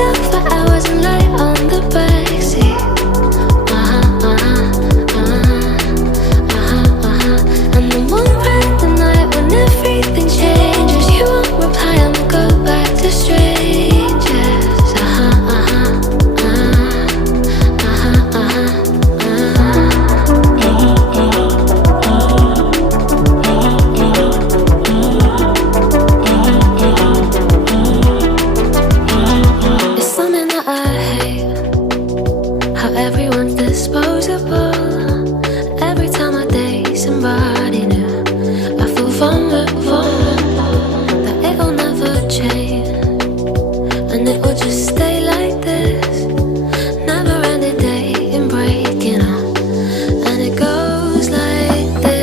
up for hours and lie on the backseat. And the one random night when everything changes, you won't reply and we'll go back to strangers. It's something that I hate, how everyone's disposable. Every time I date somebody